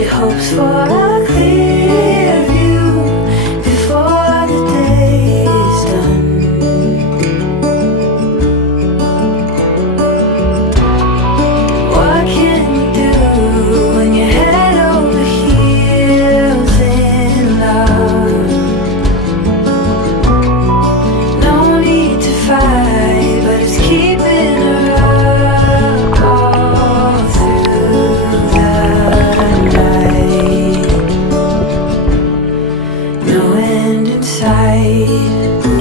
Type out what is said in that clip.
She hopes for a clear view before the day is done. What can you do when you're head over heels in love? No need to fight, but it's keeping her up all through the night. No end in sight.